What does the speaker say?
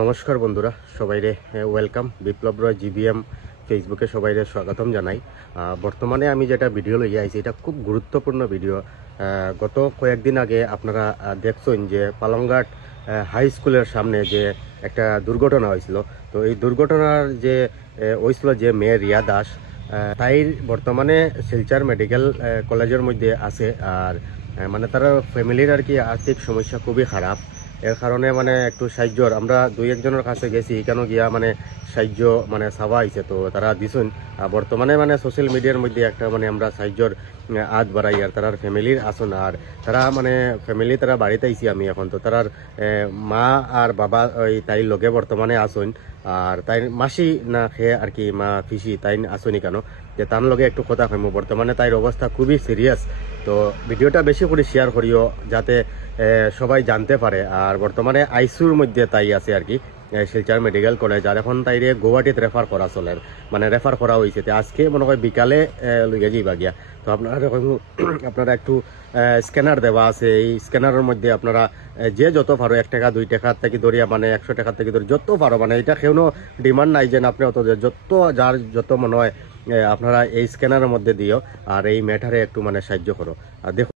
নমস্কার বন্ধুরা, সবাইরে ওয়েলকাম। বিপ্লব রয় জিবিএম ফেসবুকে সবাইরে স্বাগতম জানাই। বর্তমানে আমি যেটা ভিডিও লইয়া আইছি এটা খুব গুরুত্বপূর্ণ ভিডিও। গত কয়েকদিন আগে আপনারা দেখছেন যে পালংঘাট হাই স্কুলের সামনে যে একটা দুর্ঘটনা হয়েছিল। তো এই দুর্ঘটনার যে হয়েছিল যে মেয়ে রিয়া দাস, তাই বর্তমানে শিলচর মেডিকেল কলেজের মধ্যে আছে। আর মানে তার ফ্যামিলির আর কি আর্থিক সমস্যা খুবই খারাপ। এর কারণে মানে একটু সাহায্যর আমরা দুই একজনের কাছে গেছি, এখানেও গিয়া মানে সাহায্য মানে চাওয়া হয়েছে। তো তারা দিছুন। বর্তমানে মানে সোশ্যাল মিডিয়ার মধ্যে একটা মানে আমরা সাহায্যর হাত বাড়াই আর তারার ফ্যামিলির আসুন। আর তারা মানে ফ্যামিলি তারা বাড়িতে আইছি আমি এখন। তো তারার মা আর বাবা ওই তাই লগে বর্তমানে আসুন। আর তাই মাসি না খেয়ে আর কি মা পিসি তাই আসুনি কেন যে তার লগে একটু কথা কইম। বর্তমানে তাইর অবস্থা খুবই সিরিয়াস। তো ভিডিওটা বেশি করে শেয়ার করিও যাতে সবাই জানতে পারে। আর বর্তমানে আইসিউর মধ্যে তাই আছে আর কি শিলচর মেডিকেল কলেজ। আর এখন তাইরে গুয়াহাটিতে রেফার করা চলে, মানে রেফার করা হয়েছে। আজকে মনে হয় বিকালে লইয়া যাইবা গিয়া। তো আপনারা আপনারা একটু স্ক্যানার দেওয়া আছে, এই স্ক্যানারের মধ্যে আপনারা যে যত পারো 1 টাকা 2 টাকার থেকে ধরিয়া মানে 100 টাকার থেকে ধরে যত পারো, মানে এটা কেউ ডিমান্ড নাই যে আপনি অত যত যার যত মনে হয় আপনারা এই স্ক্যানারের মধ্যে দিও আর এই ম্যাটারে একটু মানে সাহায্য করো। আর দেখো